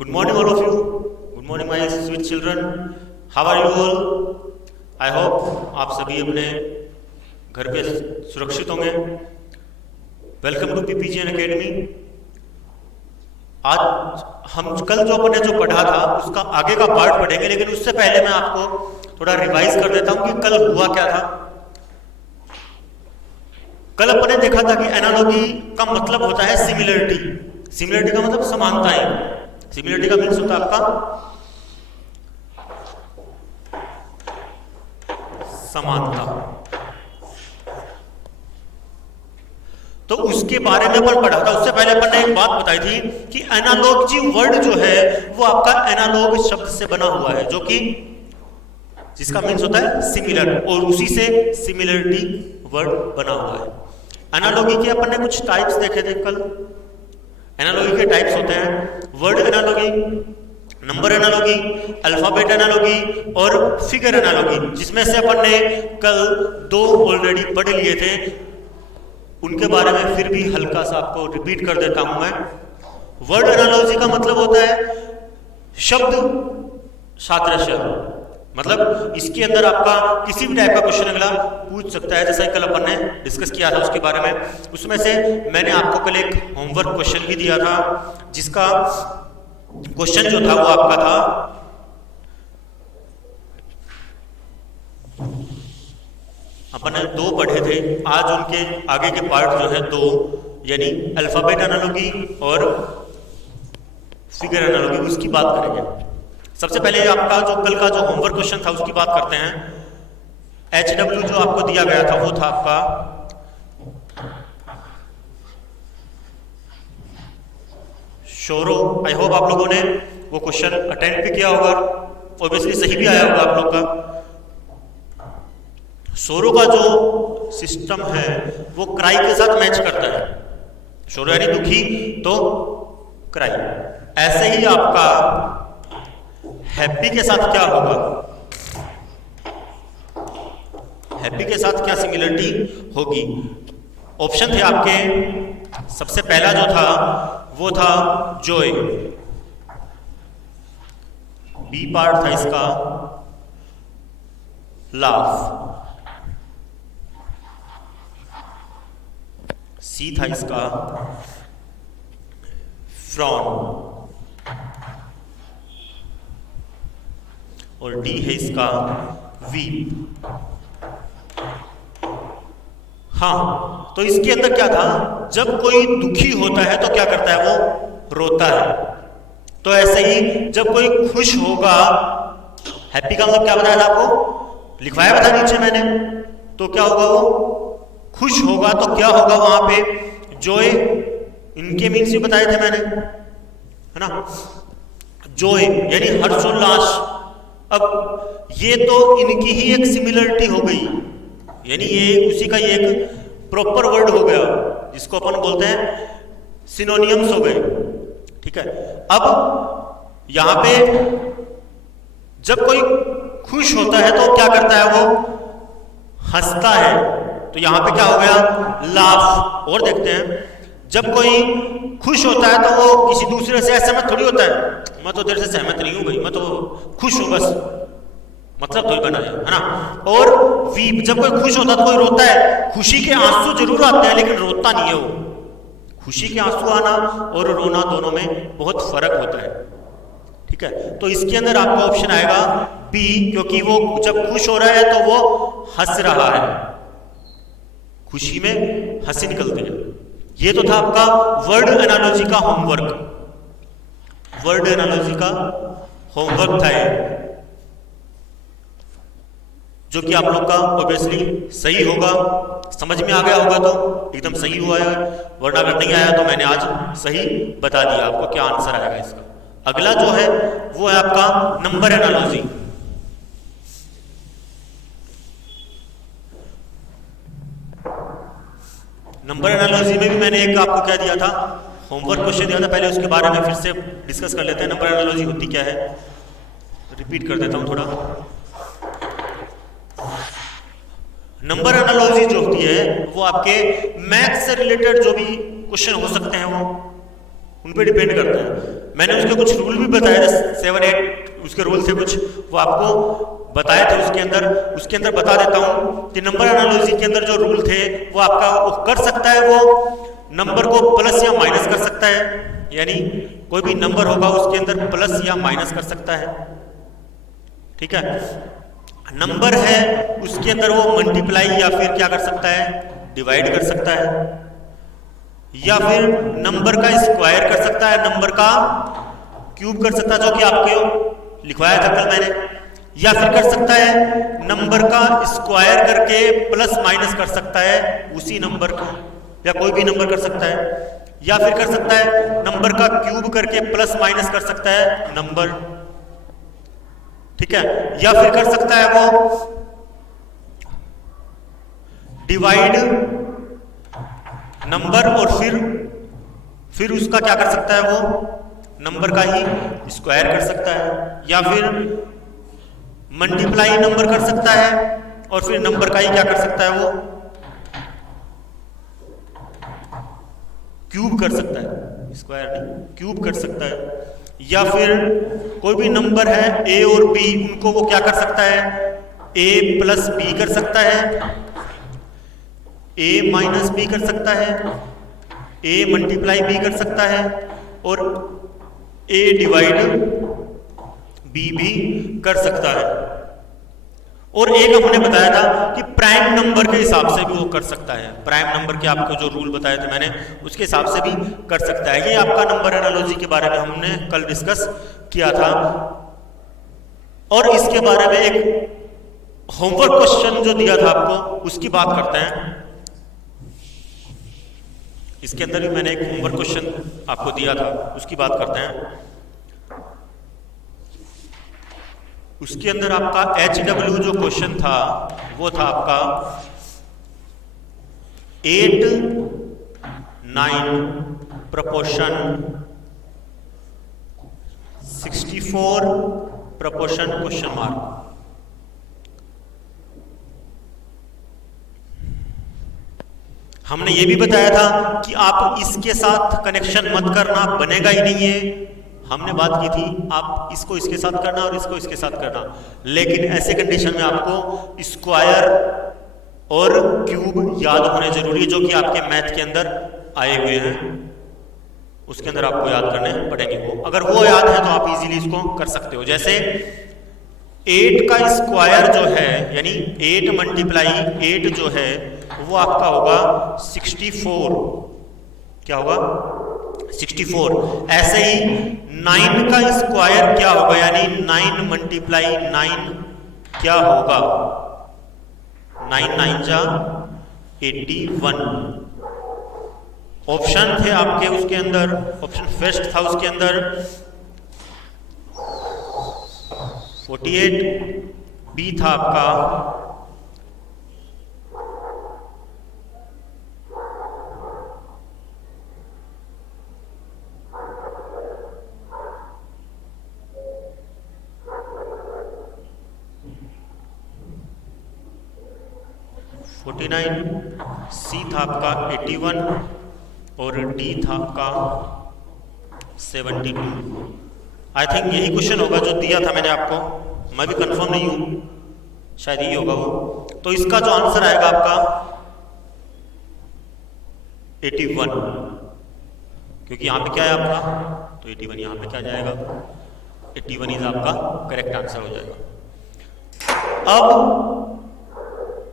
Good morning, all of you. Good morning, my sweet children. How are you all? I hope आप सभी अपने घर पे सुरक्षित होंगे. Welcome to PPGN Academy. आज हम कल जो अपने जो पढ़ा था उसका आगे का पार्ट पढ़ेंगे, लेकिन उससे पहले मैं आपको थोड़ा रिवाइज कर देता हूं कि कल हुआ क्या था. कल अपने देखा था कि एनालॉजी का मतलब होता है सिमिलरिटी. सिमिलरिटी का मतलब समानताएं. सिमिलरिटी का मीन्स होता है आपका समानता. तो उसके बारे में अपन पढ़ा था. उससे पहले अपन ने एक बात बताई थी कि एनालॉजी वर्ड जो है वो आपका एनालॉग शब्द से बना हुआ है, जो कि जिसका मीन्स होता है सिमिलर, और उसी से सिमिलरिटी वर्ड बना हुआ है. एनालॉजी के अपन ने कुछ टाइप्स देखे थे कल. एनालॉजी के टाइप्स होते हैं word analogy, number analogy, alphabet analogy और फिगर एनालॉजी, जिसमें से अपन ने कल 2 ऑलरेडी पढ़ लिए थे. उनके बारे में फिर भी हल्का सा आपको रिपीट कर देता हूं मैं. वर्ड एनालॉजी का मतलब होता है शब्द सादृश्य. मतलब इसके अंदर आपका किसी भी टाइप का क्वेश्चन अगला पूछ सकता है, जैसा कल अपन ने डिस्कस किया था उसके बारे में. उसमें से मैंने आपको कल एक होमवर्क क्वेश्चन भी दिया था, जिसका क्वेश्चन जो था वो आपका था अपन ने 2 पढ़े थे. आज उनके आगे के पार्ट जो है 2, यानी अल्फाबेट एनालॉजी और फिगर एनालॉजी, उसकी बात करेंगे. सबसे पहले आपका जो कल का जो होमवर्क क्वेश्चन था उसकी बात करते हैं. HW जो आपको दिया गया था वो था आपका शोरो. आई होप आप लोगों ने वो क्वेश्चन अटेंड भी किया होगा, ऑब्वियसली सही भी आया होगा आप लोग का. शोरो का जो सिस्टम है वो क्राई के साथ मैच करता है. शोरो यानी दुखी तो क्राई. ऐसे ही आपका हैप्पी के साथ क्या होगा, हैप्पी के साथ क्या सिमिलरिटी होगी. ऑप्शन थे आपके. सबसे पहला जो था वो था जॉय. बी पार्ट था इसका लाफ. सी था इसका फ्रॉन. और डी है इसका वीप. हाँ, तो इसके अंदर क्या था, जब कोई दुखी होता है तो क्या करता है, वो रोता है. तो ऐसे ही जब कोई खुश होगा, हैप्पी का मतलब क्या बताया था आपको, लिखवाया था नीचे मैंने. तो क्या होगा, वो खुश होगा तो क्या होगा वहां पे जॉय. इनके मीन्स भी बताए थे मैंने, है ना. जॉय यानी हर्षोल्लास. अब ये तो इनकी ही एक सिमिलरिटी हो गई, यानी ये उसी का ये एक प्रॉपर वर्ड हो गया, जिसको अपन बोलते हैं सिनोनियम्स हो गए. ठीक है. अब यहां पे जब कोई खुश होता है तो क्या करता है, वो हंसता है. तो यहां पे क्या हो गया, लाफ. और देखते हैं, जब कोई खुश होता है तो वो किसी दूसरे से असहमत थोड़ी होता है. मैं तो तेरे से सहमत नहीं हूं भाई, मैं तो खुश हूं बस, मतलब थोड़ी बना है ना. और वीप, जब कोई खुश होता है तो कोई रोता है. खुशी के आंसू जरूर आते हैं लेकिन रोता नहीं है वो. खुशी के आंसू आना और रोना दोनों में बहुत फर्क होता है. ठीक है. तो इसके अंदर आपका ऑप्शन आएगा बी, क्योंकि वो जब खुश हो रहा है तो वो हंस रहा है, खुशी में हंसी निकलती है. ये तो था आपका वर्ड एनालॉजी का होमवर्क. वर्ड एनालॉजी का होमवर्क था ये, जो कि आप लोग का ऑब्वियसली सही होगा. समझ में आ गया होगा तो एकदम सही हुआ है, वरना अगर नहीं आया तो मैंने आज सही बता दिया आपको क्या आंसर आएगा इसका. अगला जो है वो है आपका नंबर एनालॉजी. नंबर एनालॉजी में भी मैंने एक आपको क्या दिया था, होमवर्क क्वेश्चन दिया था. पहले उसके बारे में फिर से डिस्कस कर लेते हैं. नंबर एनालॉजी होती क्या है, रिपीट कर देता हूं थोड़ा. नंबर एनालॉजी जो होती है वो आपके मैथ्स से रिलेटेड जो भी क्वेश्चन हो सकते हैं वो उन पे डिपेंड करता है. मैंने उसके कुछ रूल भी बताए थे, 7-8 उसके रूल थे कुछ, वो आपको बताए थे उसके अंदर बता देता हूं कि नंबर एनालॉजी के अंदर जो रूल थे वो आपका वो कर सकता है, वो नंबर को प्लस या माइनस कर सकता है, यानी कोई भी नंबर होगा उसके अंदर प्लस या माइनस कर सकता है। ठीक है, नंबर है उसके अंदर वो मल्टीप्लाई या फिर क्या कर सकता है, डिवाइड कर सकता है, या फिर नंबर का स्क्वायर कर सकता है, नंबर का क्यूब कर सकता है, जो कि आपके लिखवाया था कल मैंने, या फिर कर सकता है नंबर का स्क्वायर करके प्लस माइनस कर सकता है उसी नंबर का, या कोई भी नंबर कर सकता है, या फिर कर सकता है नंबर का क्यूब करके प्लस माइनस कर सकता है नंबर। ठीक है, या फिर कर सकता है वो डिवाइड नंबर और फिर उसका क्या कर सकता है, वो नंबर का ही स्क्वायर कर सकता है, या फिर मल्टीप्लाई नंबर कर सकता है और फिर नंबर का ही क्या कर सकता है, वो क्यूब कर सकता है, स्क्वायर नहीं क्यूब कर सकता है, या फिर कोई भी नंबर है ए और बी, उनको वो क्या कर सकता है, ए प्लस बी कर सकता है, ए माइनस बी कर सकता है, ए मल्टीप्लाई बी कर सकता है, और ए डिवाइड बी भी कर सकता है। और एक हमने बताया था कि प्राइम नंबर के हिसाब से भी वो कर सकता है, प्राइम नंबर के आपको जो रूल बताए थे मैंने उसके हिसाब से भी कर सकता है। ये आपका नंबर एनालॉजी के बारे में हमने कल डिस्कस किया था। और इसके बारे में एक होमवर्क क्वेश्चन जो दिया था आपको उसकी बात करते हैं। इसके अंदर भी मैंने एक होमवर्क क्वेश्चन आपको दिया था, उसकी बात करते हैं। उसके अंदर आपका HW जो क्वेश्चन था वो था आपका 8-9 proportion 64 proportion क्वेश्चन मार्क। हमने ये भी बताया था कि आप इसके साथ कनेक्शन मत करना, बनेगा ही नहीं है। हमने बात की थी आप इसको इसके साथ करना और इसको इसके साथ करना, लेकिन ऐसे कंडीशन में आपको स्क्वायर और क्यूब याद होने जरूरी है, जो कि आपके मैथ के अंदर आए हुए हैं, उसके अंदर आपको याद करने पड़ेंगे। वो अगर वो याद है तो आप इजीली इसको कर सकते हो। जैसे 8 का स्क्वायर जो है, यानी 8 मल्टीप्लाई 8 जो है वो आपका होगा 64। क्या होगा? 64। ऐसे ही 9 का स्क्वायर क्या होगा, यानी 9 मल्टीप्लाई 9 क्या होगा? 9 9 जा 81। ऑप्शन थे आपके उसके अंदर, ऑप्शन फर्स्ट था उसके अंदर 48, बी था आपका 49, सी था आपका 81 और डी था आपका 72। आई थिंक यही क्वेश्चन होगा जो दिया था मैंने आपको, मैं भी कंफर्म नहीं हूं, शायद यही होगा वो। तो इसका जो आंसर आएगा आपका 81, क्योंकि यहां पे क्या है आपका, तो 81 यहां पे क्या जाएगा, 81 इज आपका करेक्ट आंसर हो जाएगा। अब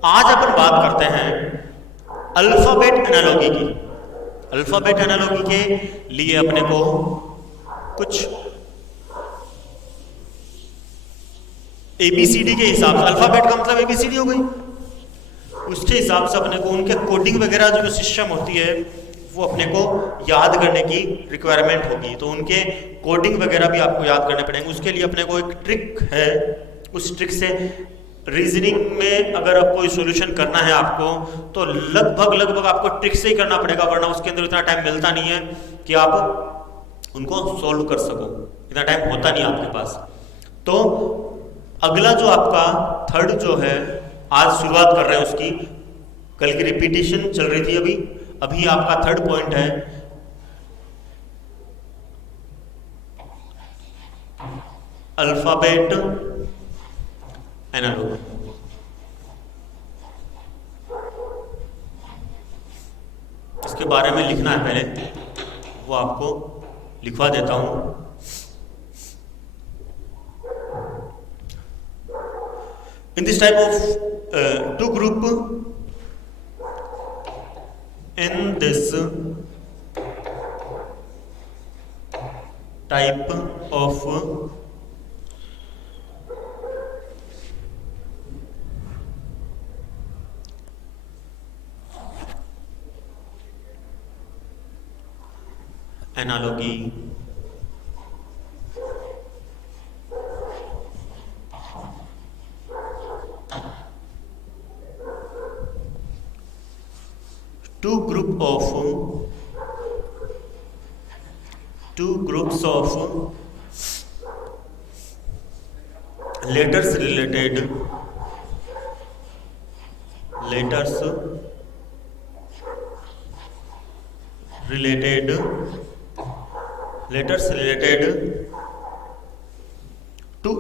आज अपन बात करते हैं अल्फाबेट एनालॉजी की। अल्फाबेट एनालॉजी के लिए अपने को कुछ ABCD के हिसाब से, अल्फाबेट का मतलब ABCD हो गई, उसके हिसाब से अपने को उनके कोडिंग वगैरह जो सिस्टम होती है वो अपने को याद करने की रिक्वायरमेंट होगी। तो उनके कोडिंग वगैरह भी आपको याद करने पड़ेंगे। उसके लिए अपने को एक ट्रिक है, उस ट्रिक से रीजनिंग में अगर आप कोई सॉल्यूशन करना है आपको, तो लगभग आपको ट्रिक से ही करना पड़ेगा, वरना उसके अंदर इतना टाइम मिलता नहीं है कि आप उनको सॉल्व कर सको, इतना टाइम होता नहीं आपके पास। तो अगला जो आपका थर्ड जो है, आज शुरुआत कर रहे हैं उसकी, कल की रिपीटेशन चल रही थी, अभी आपका थर्ड पॉइंट है अल्फाबेट एनालॉगी। इसके बारे में लिखना है पहले, वो आपको लिखवा देता हूं। In this type of two group, in this type of analogy, two groups of letters related to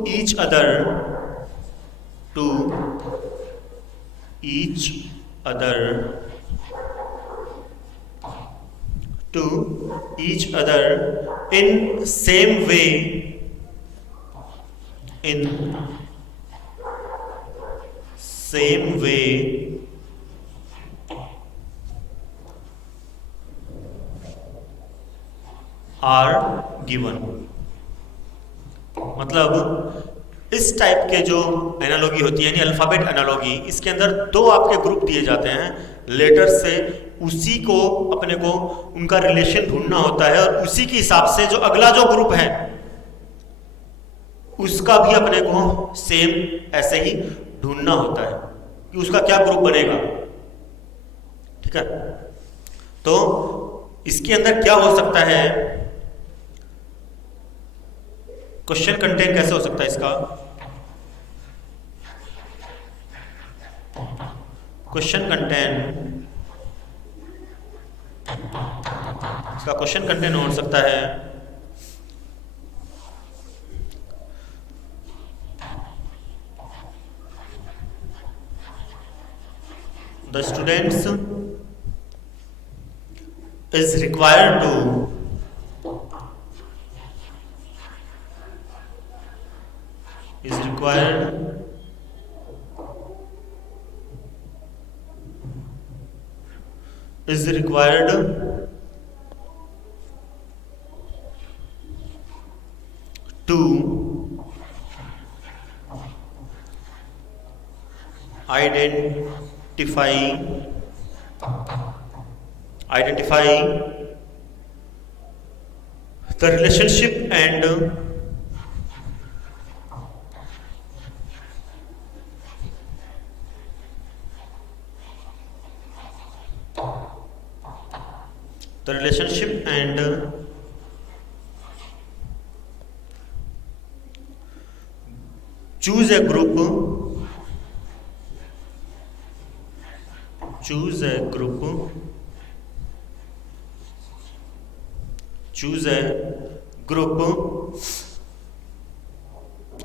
each other in same way, are given। मतलब इस टाइप के जो एनालॉगी होती है, यानी अल्फाबेट एनालॉगी, इसके अंदर दो आपके ग्रुप दिए जाते हैं लेटर से, उसी को अपने को उनका रिलेशन ढूंढना होता है, और उसी के हिसाब से जो अगला जो ग्रुप है उसका भी अपने को सेम ऐसे ही ढूंढना होता है कि उसका क्या ग्रुप बनेगा। ठीक है, तो इसके अंदर क्या हो सकता है, क्वेश्चन कंटेंट कैसे हो सकता है इसका। क्वेश्चन कंटेंट हो सकता है the students is required to to identify the relationship and choose a group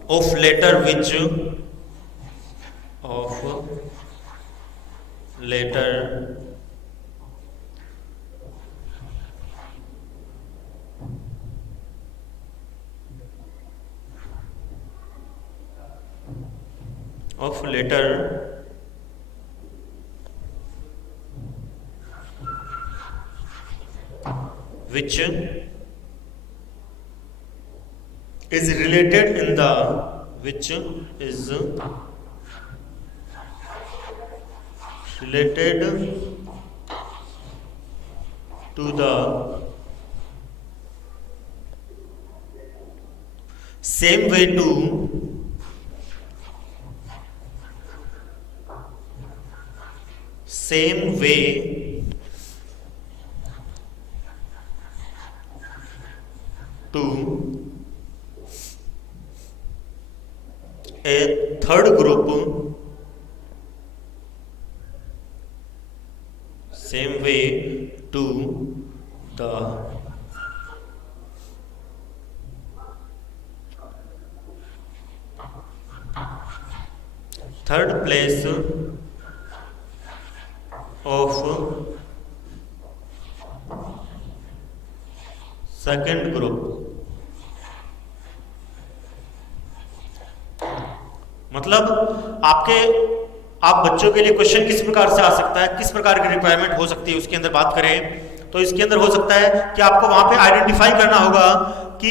of letter which is related in the related to the same way to a third group, same way to the third place of second group. मतलब आप बच्चों के लिए question किस प्रकार से आ सकता है, किस प्रकार की रिक्वायरमेंट हो सकती है, उसके अंदर बात करें तो इसके अंदर हो सकता है कि आपको वहां पे आइडेंटिफाई करना होगा कि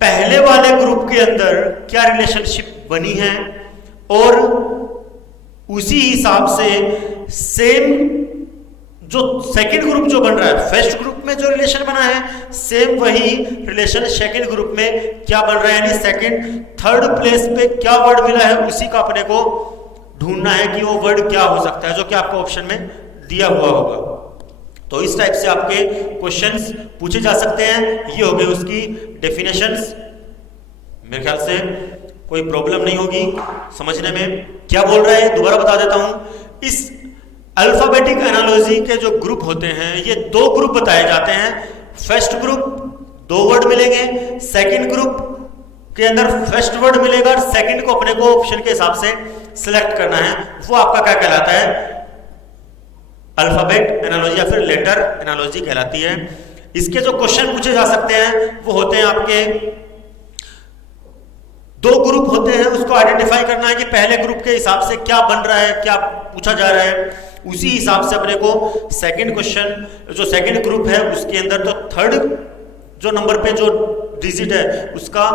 पहले वाले ग्रुप के अंदर क्या रिलेशनशिप बनी है और उसी हिसाब से सेम जो सेकंड ग्रुप जो बन रहा है, फर्स्ट ग्रुप में जो रिलेशन बना है सेम वही रिलेशन सेकंड ग्रुप में क्या बन रहा है, यानी सेकंड थर्ड प्लेस पे क्या वर्ड मिला है उसी का अपने को ढूंढना है कि वो वर्ड क्या हो सकता है, जो कि आपको ऑप्शन में दिया हुआ होगा। तो इस टाइप से आपके क्वेश्चंस पूछे जा सकते हैं। ये हो गए उसकी डेफिनेशंस। मेरे ख्याल से कोई प्रॉब्लम नहीं होगी समझने में। क्या बोल रहा है दोबारा बता देता हूं। इस अल्फाबेटिक एनालॉजी के जो ग्रुप होते हैं ये दो ग्रुप बताए जाते हैं। फर्स्ट ग्रुप दो वर्ड मिलेंगे, सेकंड ग्रुप के अंदर फर्स्ट वर्ड मिलेगा और सेकंड को अपने को ऑप्शन के हिसाब से सिलेक्ट करना है। वो आपका क्या कहलाता है, अल्फाबेट एनालॉजी या फिर लेटर एनालॉजी कहलाती है। इसके जो क्वेश्चन पूछे जा सकते हैं वो होते हैं आपके दो ग्रुप होते हैं, उसको आइडेंटिफाई करना है कि पहले ग्रुप के हिसाब से क्या बन रहा है, क्या पूछा जा रहा है, उसी हिसाब से अपने को सेकंड क्वेश्चन जो सेकंड ग्रुप है उसके अंदर तो थर्ड जो नंबर पे जो डिजिट है उसका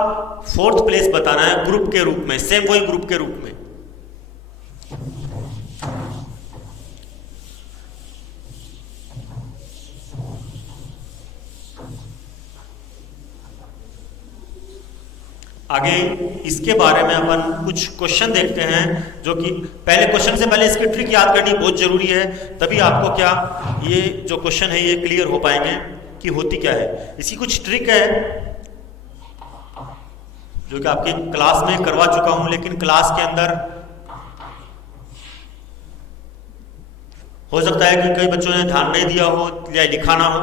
फोर्थ प्लेस बताना है ग्रुप के रूप में, सेम वही ग्रुप के रूप में। आगे इसके बारे में अपन कुछ क्वेश्चन देखते हैं, जो कि पहले क्वेश्चन से पहले इसकी ट्रिक याद करनी बहुत जरूरी है, तभी आपको क्या ये जो क्वेश्चन है ये क्लियर हो पाएंगे कि होती क्या है। इसकी कुछ ट्रिक है जो कि आपकी क्लास में करवा चुका हूं, लेकिन क्लास के अंदर हो सकता है कि कई बच्चों ने ध्यान नहीं दिया हो या लिखा ना हो,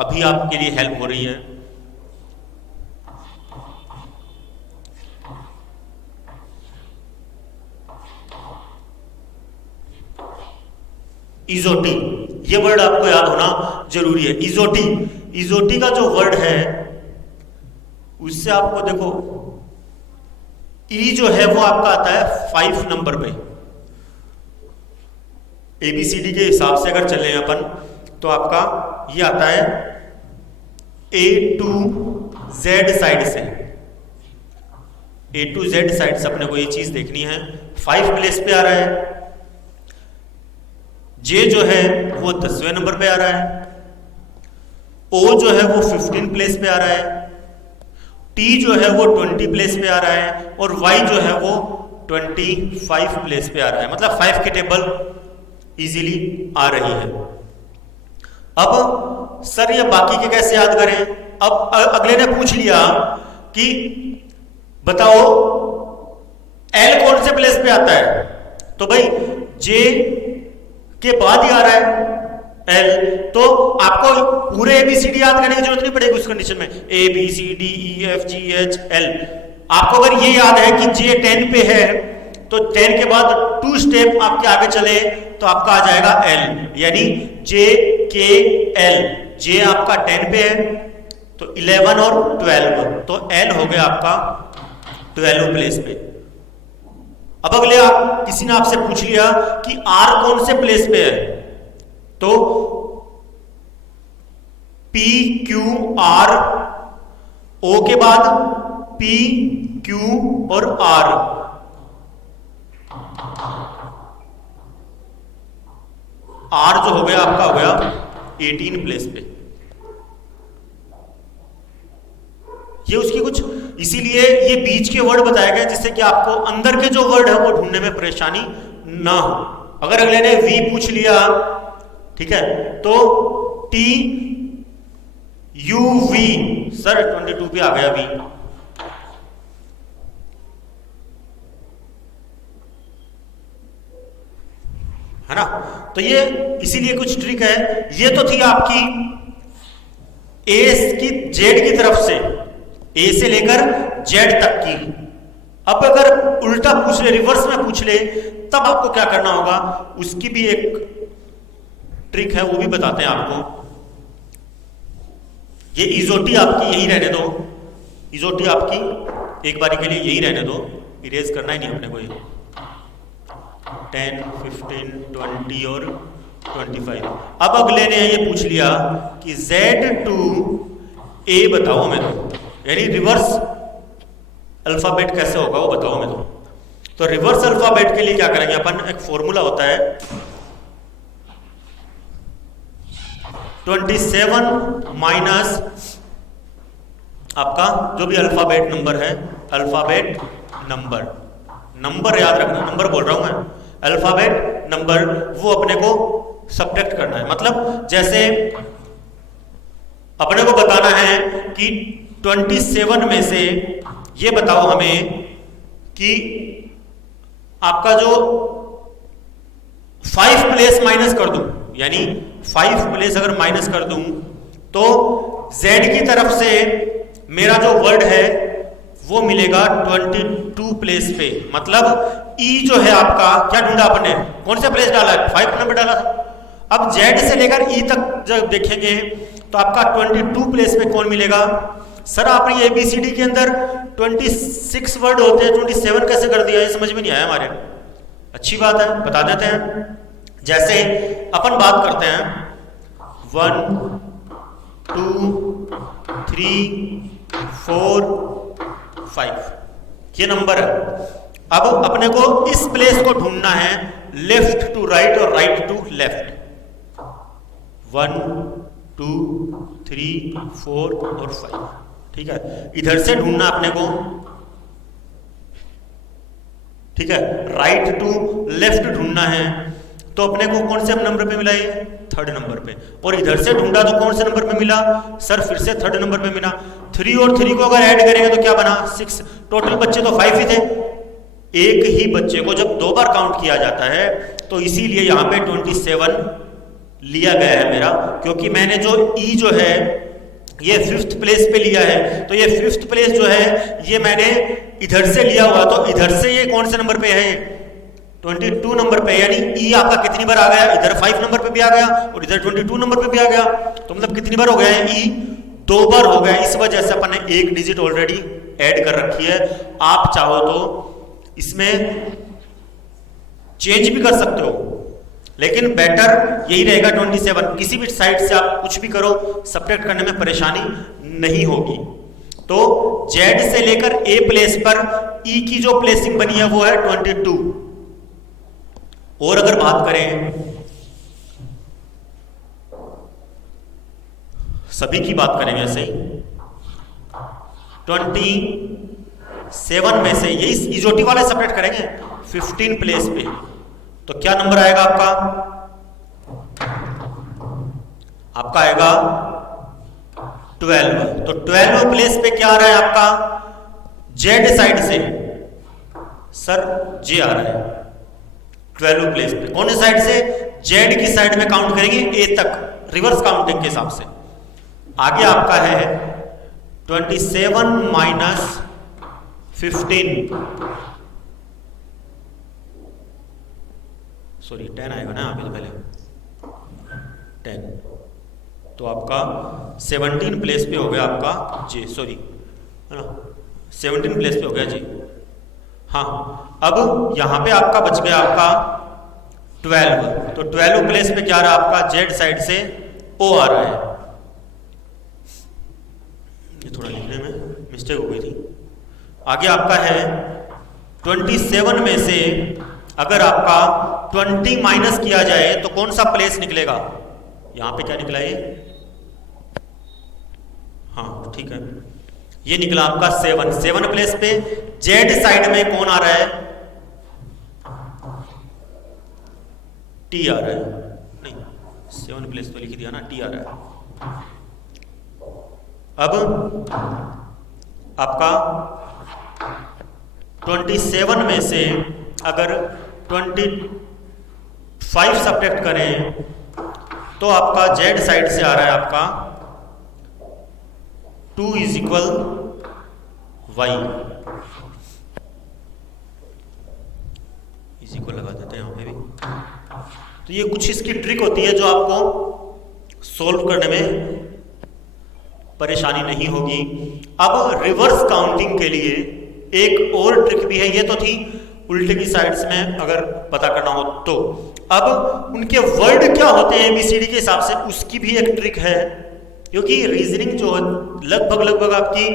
अभी आपके लिए हेल्प हो रही है। इजोटी, ये वर्ड आपको याद होना जरूरी है। इजोटी, इजोटी का जो वर्ड है उससे आपको देखो ई जो है वो आपका आता है 5 नंबर पे। ABCD के हिसाब से अगर चले अपन तो आपका ये आता है A to Z साइड से, A to Z साइड से अपने को ये चीज देखनी है। 5 प्लेस पे आ रहा है। जे जो है वो 10वें नंबर पे आ रहा है। O जो है वो 15 प्लेस पे आ रहा है। T जो है वो 20 प्लेस पे आ रहा है और Y जो है वो 25 प्लेस पे आ रहा है। मतलब 5 की टेबल इजीली आ रही है। अब सर ये बाकी के कैसे याद करें। अब अगले ने पूछ लिया कि बताओ L कौन से प्लेस पे आता है, तो भाई J के बाद ही आ रहा है L, तो आपको पूरे ABCD याद करने की जरूरत नहीं पड़ेगी उस कंडीशन में। ABCDEFGHL, आपको अगर ये याद है कि J 10 पे है तो 10 के बाद 2 स्टेप आपके आगे चले तो आपका आ जाएगा L, यानी JKL। J आपका 10 पे है तो 11 और 12, तो L हो गया आपका 12 प्लेस पे। अब अगले किसी ने आपसे पूछ लिया कि R कौन से प्लेस पे है, तो P Q R, O के बाद P Q और R। R जो हो गया आपका हो गया 18 प्लेस पे। ये उसकी कुछ इसीलिए ये बीच के वर्ड बताया गया जिससे कि आपको अंदर के जो वर्ड है वो ढूंढने में परेशानी ना हो। अगर अगले ने V पूछ लिया, ठीक है, तो T U V, सर 22 पे आ गया V, है ना। तो ये इसीलिए कुछ ट्रिक है। ये तो थी आपकी A की Z की तरफ से, A से लेकर Z तक की। अब अगर उल्टा पूछ ले, रिवर्स में पूछ ले, तब आपको क्या करना होगा, उसकी भी एक ट्रिक है, वो भी बताते हैं आपको। ये इजोटी आपकी यही रहने दो, इजोटी आपकी एक बारी के लिए यही रहने दो, इरेज करना ही नहीं अपने को। ये 10, 15, 20 और 25। अब अगले ने ये पूछ लिया कि Z2A बताओ मैं यानी रिवर्स अल्फाबेट कैसे होगा वो बताओ मैं तो रिवर्स अल्फाबेट के लिए क्या करेंगे अपन, एक फॉर्मूला होता है 27 माइनस आपका जो भी अल्फाबेट नंबर है, अल्फाबेट नंबर याद रखना, नंबर बोल रहा हूं मैं, अल्फाबेट नंबर, वो अपने को सब्ट्रैक्ट करना है। मतलब जैसे अपने को बताना है कि 27 में से ये बताओ हमें कि आपका जो 5 प्लेस माइनस कर दूं, यानी 5 प्लेस अगर माइनस कर दूं तो Z की तरफ से मेरा जो वर्ड है वो मिलेगा 22 प्लेस पे। मतलब E जो है आपका, क्या ढूंढा आपने, कौन सा प्लेस डाला है, 5 नंबर डाला था। अब Z से लेकर E तक जब देखेंगे तो आपका 22 प्लेस पे कौन मिलेगा। सर आपने ABCD के अंदर 26 वर्ड होते हैं, 27 कैसे कर दिया, ये समझ में नहीं आया हमारे। अच्छी बात है, बता देते हैं। जैसे अपन बात करते हैं 1, 2, 3, 4, 5 ये नंबर है। अब अपने को इस प्लेस को ढूंढना है लेफ्ट टू राइट और राइट टू लेफ्ट। 1, 2, 3, 4 और 5, ठीक है, इधर से ढूंढना अपने को, ठीक है, राइट टू लेफ्ट ढूंढना है। तो अपने को कौन से नंबर पे मिला, ये 3rd नंबर पे। और इधर से ढूंढा तो कौन से नंबर पे मिला, सर फिर से 3rd नंबर पे मिला। 3 और 3 को अगर ऐड करेंगे तो क्या बना, 6। टोटल बच्चे तो 5 ही थे। एक ही बच्चे को जब 2 बार काउंट किया जाता है तो इसीलिए यहां पे 27 लिया गया है मेरा, क्योंकि मैंने जो E जो है ये 5th प्लेस पे लिया है। तो ये 5th प्लेस जो है ये मैंने इधर से लिया हुआ, तो इधर से ये कौन से नंबर पे है, 22 नंबर पे। यानी E आपका कितनी बार आ गया, इधर 5 नंबर पे भी आ गया और इधर 22 नंबर पे भी आ गया। तो मतलब कितनी बार हो गया है, E 2 बार हो गया। इस वजह से अपन ने एक डिजिट ऑलरेडी ऐड कर रखी है। आप चाहो तो इसमें चेंज भी कर सकते हो, लेकिन बेटर यही रहेगा 27। किसी भी साइड से आप कुछ भी करो, सब्ट्रैक्ट करने में परेशानी नहीं होगी। तो Z से लेकर A प्लेस पर E की जो प्लेसिंग बनी है वो है 22। और अगर बात करें, सभी की बात करेंगे ऐसे ही, 27 में से यही इजोटी वाले सब्ट्रैक्ट करेंगे 15 प्लेस पे, तो क्या नंबर आएगा आपका आएगा 12। तो 12 प्लेस पे क्या आ रहा है आपका, Z साइड से सर J आ रहा है 12 प्लेस पे। कौन सी साइड से, Z की साइड में काउंट करेंगे A तक, रिवर्स काउंटिंग के हिसाब से। आगे आपका है 27 माइनस 15, सॉरी 10 आएगा ना यहाँ पे, तो पहले 10, तो आपका 17 प्लेस पे हो गया आपका J, सॉरी है ना, 17 प्लेस पे हो गया J। हाँ, अब यहां पे आपका बच गया आपका 12। तो 12 प्लेस पे क्या रहा आपका, Z साइड से O आ रहा है। ये थोड़ा लिखने में मिस्टेक हो गई थी। आगे आपका है 27 में से अगर आपका 20 माइनस किया जाए तो कौन सा प्लेस निकलेगा, यहां पे क्या निकला ये, हाँ ठीक है, ये निकला आपका 7 प्लेस पे। Z साइड में कौन आ रहा है, T आ रहा है, नहीं 7 प्लेस तो लिख दिया ना, T आ रहा है। अब आपका 27 में से अगर 25 सब्ट्रैक्ट करें तो आपका Z साइड से आ रहा है आपका 2 इज इक्वल Y इसी को लगा देते हैं यहाँ पे भी। तो ये कुछ इसकी ट्रिक होती है जो आपको सोल्व करने में परेशानी नहीं होगी। अब रिवर्स काउंटिंग के लिए एक और ट्रिक भी है, ये तो थी उल्टे की साइड्स में अगर पता करना हो तो। अब उनके वर्ड क्या होते हैं एबीसीडी के हिसाब से, उसकी भी एक ट्रिक है, क्योंकि रीजनिंग जो है लगभग आपकी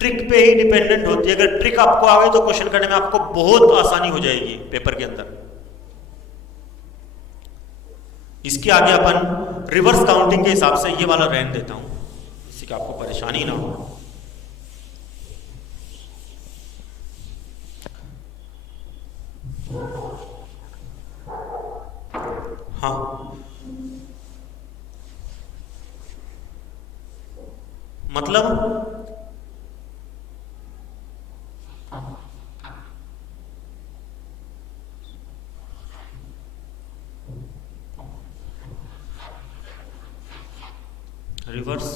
ट्रिक पे ही डिपेंडेंट होती है। अगर ट्रिक आपको आ गई तो क्वेश्चन करने में आपको बहुत आसानी हो जाएगी पेपर के अंदर। इसके आगे अपन रिवर्स काउंटिंग के हिसाब से ये वाला रहने देता हूं, इससे कि आपको परेशानी ना हो। हाँ, मतलब reverse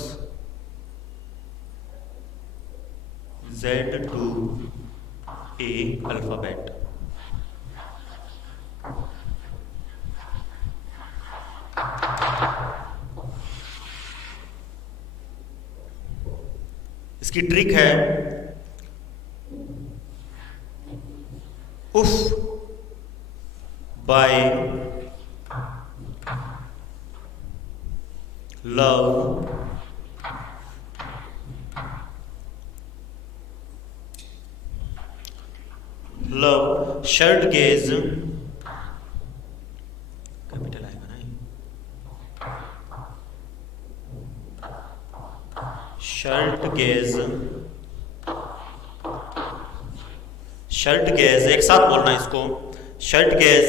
Z to A alphabet. इसकी ट्रिक है उफ बाय लव लव शर्ट गेज, कैपिटल आएगा ना, शर्ट गेज, शर्ट गेज एक साथ बोलना इसको, शर्ट गेज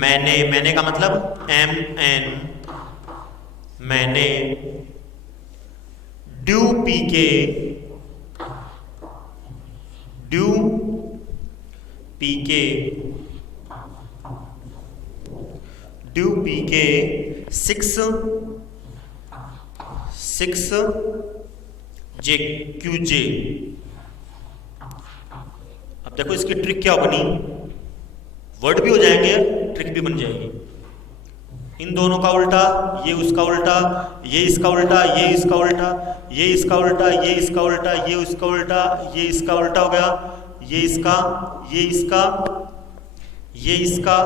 मैंने, मैंने का मतलब MN, मैंने due PK, due PK, due PK 6 JQJ। अब देखो इसकी ट्रिक क्या बनी, वर्ड भी हो जाएंगे, ट्रिक भी बन जाएगी। इन दोनों का उल्टा, ये उसका उल्टा, ये इसका उल्टा, ये इसका उल्टा, ये इसका उल्टा, ये इसका उल्टा, ये उसका उल्टा, ये इसका उल्टा हो गया, ये इसका, ये इसका, ये इसका,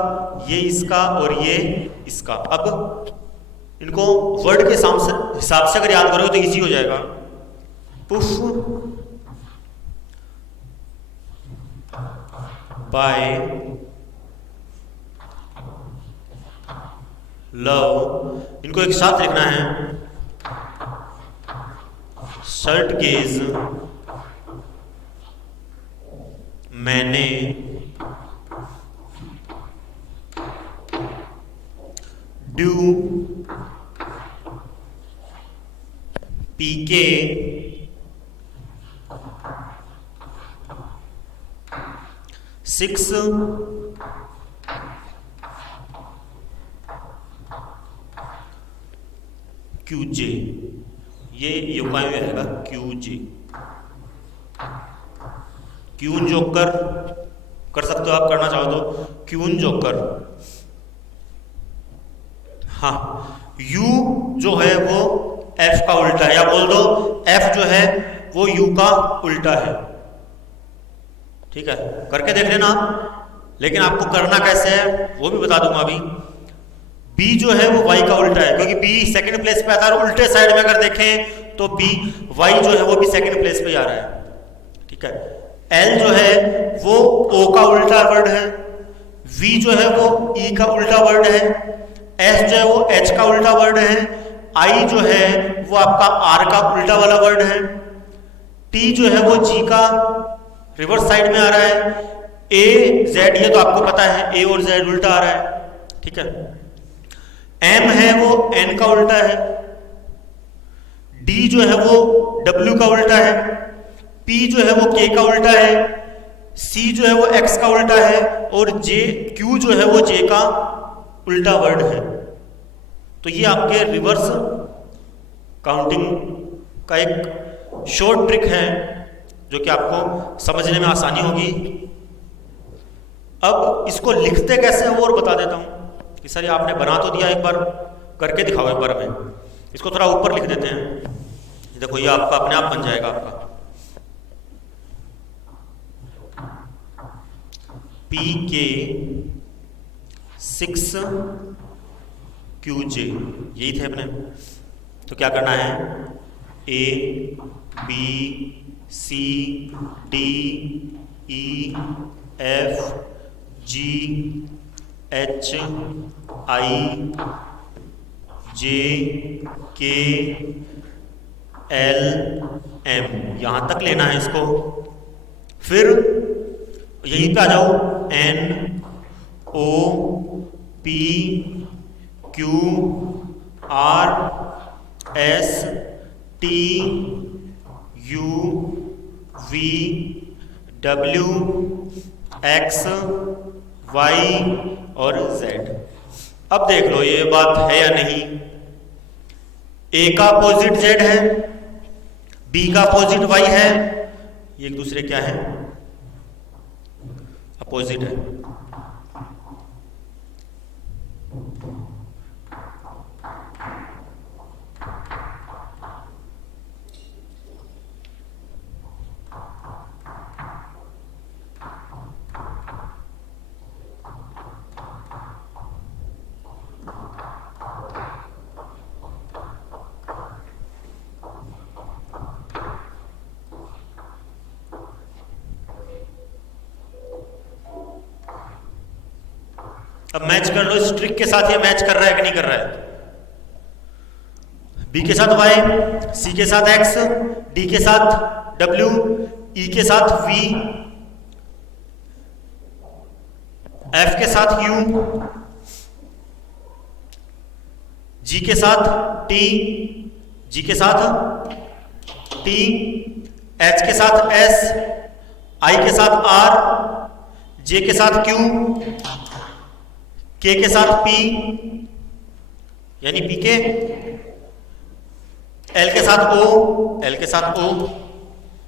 ये इसका और ये इसका। अब इनको वर्ड के हिसाब से अगर याद करोगे तो इजी हो जाएगा। पुफ बाय लव, इनको एक साथ लिखना है, शर्ट गेज मैंने ड्यू PK 6 QJ, ये युगाएं आएगा QJ। क्यून जोकर कर सकते हो आप, करना चाहो तो क्यून जोकर। हाँ, U जो है वो F का उल्टा है, या बोल दो F जो है वो U का उल्टा है। ठीक है, करके देख लेना आप, लेकिन आपको करना कैसे है वो भी बता दूंगा अभी। B जो है वो Y का उल्टा है, क्योंकि B सेकंड प्लेस पे आता है, और उल्टे साइड में अगर देखें तो B Y जो है वो भी सेकंड प्लेस पे आ रहा है। ठीक है, L जो है वो O का उल्टा वर्ड है, V जो है वो E का उल्टा वर्ड है, S जो है वो H का उल्टा वर्ड है, I जो है वो आपका R का उल्टा वाला वर्ड है, T जो है वो G का रिवर्स साइड में आ रहा है, A Z ये तो आपको पता है A और Z उल्टा आ रहा है। ठीक है, M है वो N का उल्टा है, D जो है वो W का उल्टा है, P जो है वो K का उल्टा है, C जो है वो X का उल्टा है, और Q जो है वो J का उल्टा वर्ड है। तो ये आपके रिवर्स काउंटिंग का एक शॉर्ट ट्रिक है जो कि आपको समझने में आसानी होगी। अब इसको लिखते कैसे हैं वो और बता देता हूं कि सर ये आपने बना तो दिया, एक बार करके दिखाओ एक बार में। इसको थोड़ा ऊपर लिख देते हैं, देखो ये आपका अपने आप बन जाएगा आपका PK 6QJ, यही थे अपने। तो क्या करना है, A B C D E F G H I J K L M, यहां तक लेना है इसको। फिर यहीं पे आ जाओ, N O P Q R S T U V W X Y और Z। अब देख लो ये बात है या नहीं। A का अपोजिट Z है, B का अपोजिट Y है, ये एक दूसरे क्या है, अपोजिट है। अब मैच कर लो इस ट्रिक के साथ, ये मैच कर रहा है कि नहीं कर रहा है। B के साथ Y, C के साथ X, D के साथ W, E के साथ V, F के साथ U, G के साथ T, G के साथ T, H के साथ S, I के साथ R, J के साथ Q, K के साथ P यानी PK, L के साथ O, L के साथ O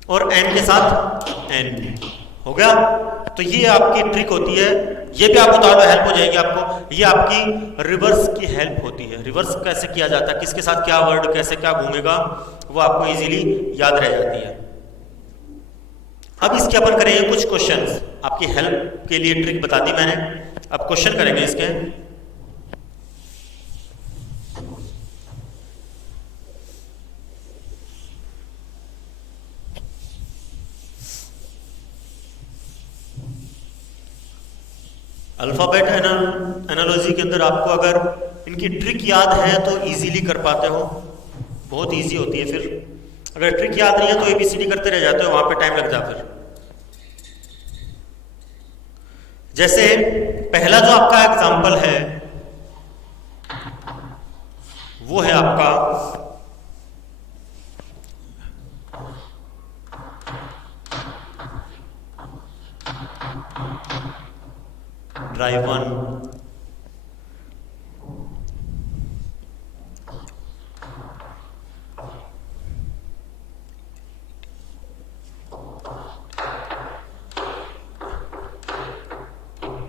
और N के साथ N। हो गया। तो ये आपकी ट्रिक होती है, ये भी आप बता लो, हेल्प हो जाएगी आपको। ये आपकी रिवर्स की हेल्प होती है। रिवर्स कैसे किया जाता है, किसके साथ क्या वर्ड कैसे क्या घूमेगा, वो आपको इजीली याद रह जाती है। अब इसके अपन करेंगे कुछ क्वेश्चंस, आपकी हेल्प के लिए ट्रिक बता दी मैंने। अब क्वेश्चन करेंगे इसके। अल्फाबेट एनालॉजी के अंदर आपको अगर इनकी ट्रिक याद है तो इजीली कर पाते हो, बहुत इजी होती है। फिर अगर ट्रिक याद नहीं है तो ABCD करते रह जाते हो, वहां पे टाइम लग जाता है। फिर जैसे पहला जो आपका एग्जांपल है वो है आपका ड्राइव 1।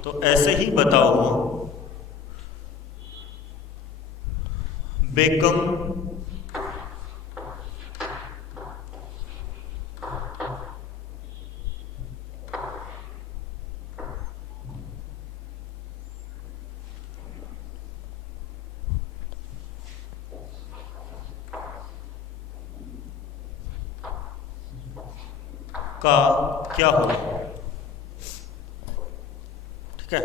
तो ऐसे ही बताओ, बेगम का क्या होगा। ठीक है,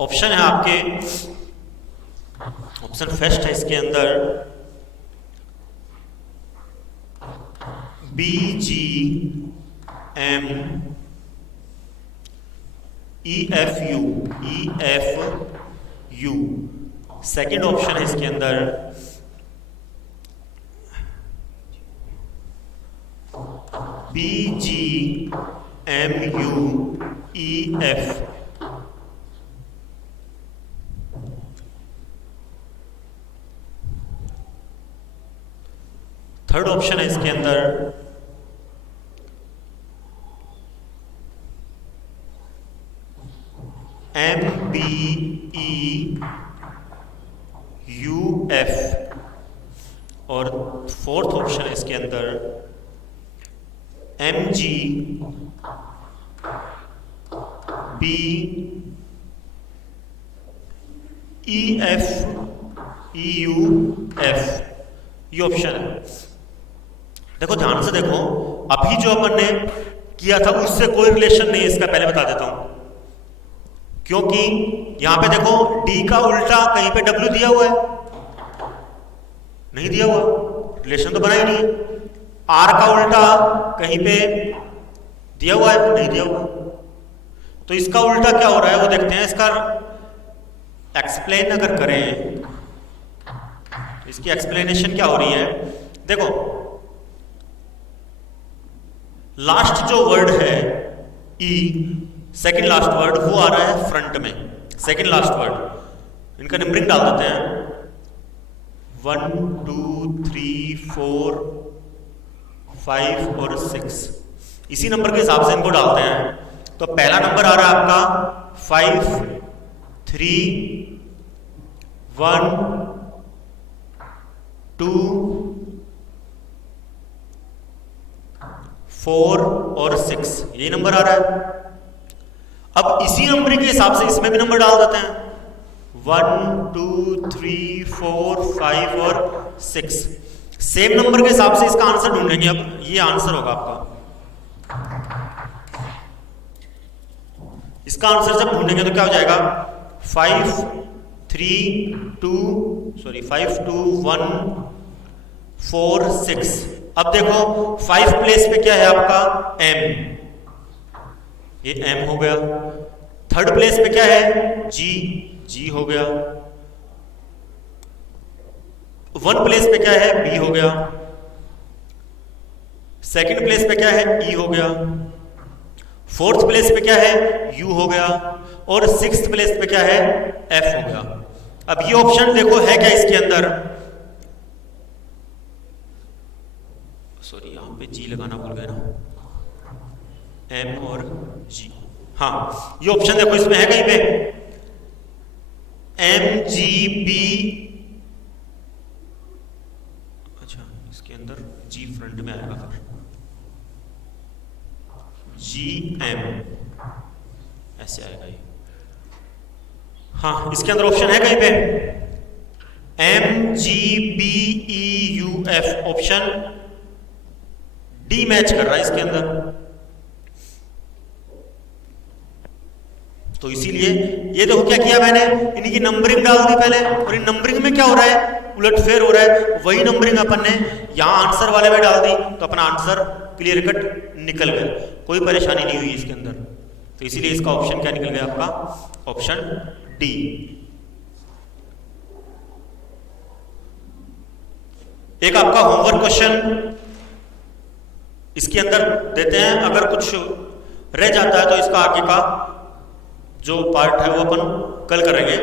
ऑप्शन है आपके, ऑप्शन फर्स्ट है इसके अंदर BGM EFU। सेकंड ऑप्शन है इसके अंदर BGMUEF। थर्ड ऑप्शन है इसके अंदर MBEUF, और फोर्थ ऑप्शन है इसके अंदर MGBEFEUF, ये ऑप्शन है। देखो ध्यान से देखो, अभी जो अपन ने किया था उससे कोई रिलेशन नहीं है इसका, पहले बता देता हूं। क्योंकि यहां पे देखो D का उल्टा कहीं पे W दिया हुआ है, नहीं दिया हुआ, रिलेशन तो बना ही नहीं है। R का उल्टा कहीं पे दिया हुआ है, नहीं दिया हुआ। तो इसका उल्टा क्या हो रहा है वो देखते हैं। इसका एक्सप्लेन अगर करें, इसकी एक्सप्लेनेशन क्या हो रही है, देखो लास्ट जो वर्ड है E, सेकंड लास्ट वर्ड वो आ रहा है फ्रंट में, सेकंड लास्ट वर्ड। इनका नंबरिंग डाल देते हैं 1 2 3 4 5 और 6, इसी नंबर के हिसाब से इनको डालते हैं। तो पहला नंबर आ रहा है आपका 5 3 1 2 4 और 6, ये नंबर आ रहा है। अब इसी नंबर के हिसाब से इसमें भी नंबर डाल देते हैं 1 2 3 4 5 और 6, सेम नंबर के हिसाब से इसका आंसर ढूंढेंगे। अब ये आंसर होगा आपका, इसका आंसर जब ढूंढेंगे तो क्या हो जाएगा 5 2 1 4 6। अब देखो 5 प्लेस पे क्या है आपका M, ये M हो गया। थर्ड प्लेस पे क्या है G, G हो गया। 1 प्लेस पे क्या है B हो गया। सेकंड प्लेस पे क्या है E हो गया। फोर्थ प्लेस पे क्या है U हो गया। और सिक्स्थ प्लेस पे क्या है F हो गया। अब ये ऑप्शन देखो है क्या इसके अंदर, सॉरी यहां पे G लगाना भूल गए ना, M और G, हाँ ये ऑप्शन देखो इसमें है कहीं पे MGB, अच्छा इसके अंदर G फ्रंट में आएगा, फिर GM ऐसे आएगा ये, हाँ इसके अंदर ऑप्शन है कहीं पे MGBEUF, ऑप्शन D मैच कर रहा है इसके अंदर। तो इसीलिए ये देखो क्या किया मैंने, इनकी नंबरिंग डाल दी पहले, और इन नंबरिंग में क्या हो रहा है उलटफेर हो रहा है। वही नंबरिंग अपन ने यहां आंसर वाले में डाल दी तो अपना आंसर क्लियर कट निकल गया, कोई परेशानी नहीं हुई इसके अंदर। तो इसीलिए इसका ऑप्शन क्या निकल गया आपका, ऑप्शन डी। एक आपका होमवर्क क्वेश्चन इसके अंदर देते हैं, अगर कुछ रह जाता है तो इसका आगे का जो पार्ट है वो अपन कल करेंगे।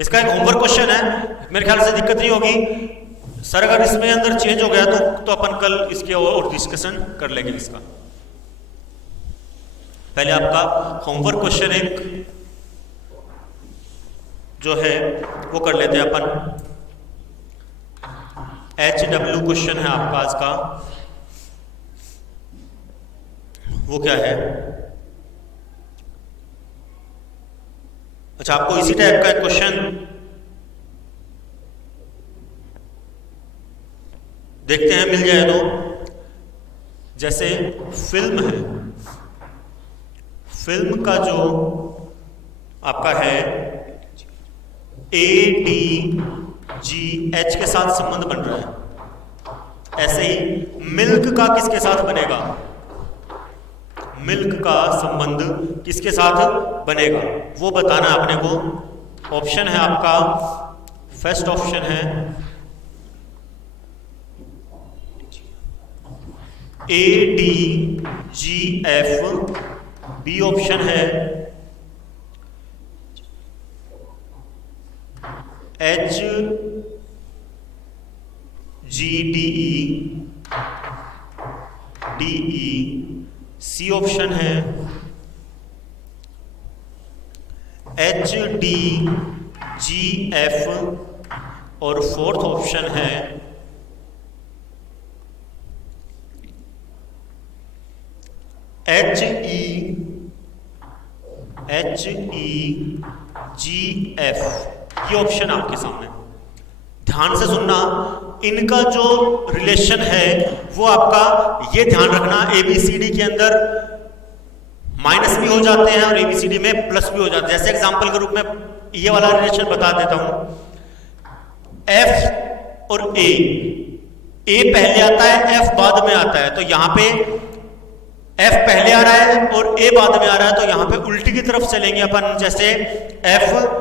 इसका एक होमवर्क क्वेश्चन है, मेरे ख्याल से दिक्कत नहीं होगी सर, अगर इसमें अंदर चेंज हो गया तो अपन कल इसके और डिस्कशन कर लेंगे इसका। पहले आपका होमवर्क क्वेश्चन एक जो है वो कर लेते हैं अपन। HW क्वेश्चन है आपका आज का, वो क्या है, अच्छा आपको इसी टाइप का एक क्वेश्चन देखते हैं मिल जाए तो। जैसे फिल्म है, फिल्म का जो आपका है ADGH के साथ संबंध बन रहा है, ऐसे ही मिल्क का किसके साथ बनेगा, मिल्क का संबंध किसके साथ बनेगा वो बताना अपने को। ऑप्शन है आपका, फर्स्ट ऑप्शन है ADGF, बी ऑप्शन है HGDE, DE, सी ऑप्शन है HDGF और फोर्थ ऑप्शन है HEGF। ये ऑप्शन आपके सामने, ध्यान से सुनना। इनका जो रिलेशन है वो आपका, ये ध्यान रखना, ABCD के अंदर माइनस भी हो जाते हैं और ABCD में प्लस भी हो जाते हैं। जैसे एग्जांपल के रूप में ये वाला रिलेशन बता देता हूं, F और A पहले आता है, F बाद में आता है, तो यहां पे F पहले आ रहा है और A बाद में आ रहा है, तो यहां पे उल्टी की तरफ चलेंगे अपन। जैसे FEDCBA,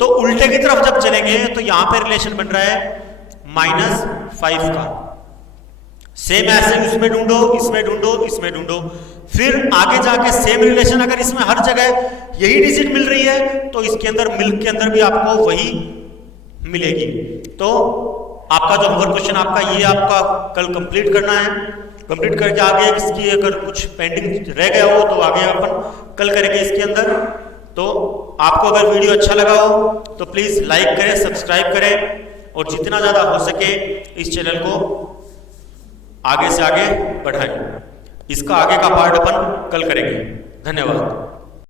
तो उल्टे की तरफ जब चलेंगे तो यहां पे रिलेशन बन रहा है -5 का। सेम ऐसे इसमें ढूंढो, इसमें ढूंढो, इसमें ढूंढो, फिर आगे जाके सेम रिलेशन अगर इसमें हर जगह यही डिजिट मिल रही है तो इसके अंदर मिल्क के अंदर भी आपको वही मिलेगी। तो आपका जो होमवर्क क्वेश्चन आपका ये आपका कल कंप्लीट करना है। कंप्लीट करके आगे इसकी अगर कुछ पेंडिंग रह गया हो तो आगे अपन कल करेंगे इसके अंदर। तो आपको अगर वीडियो अच्छा लगा हो तो प्लीज लाइक करें, सब्सक्राइब करें और जितना ज्यादा हो सके इस चैनल को आगे से आगे बढ़ाएं। इसका आगे का पार्ट अपन कल करेंगे। धन्यवाद।